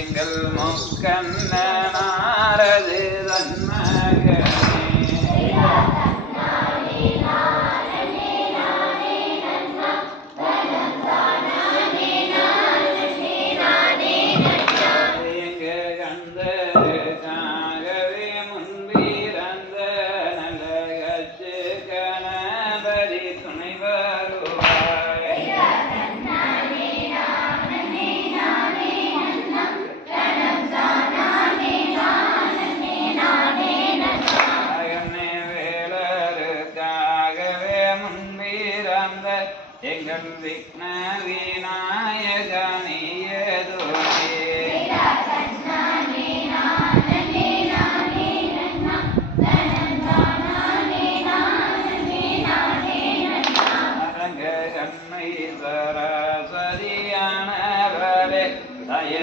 எங்கள் முக்கண்ணனாரது தன்ம எங்கள் விக்ன விநாயகனியதுவே அரங்க கண்ணை சரஸ்வதியானவரே தய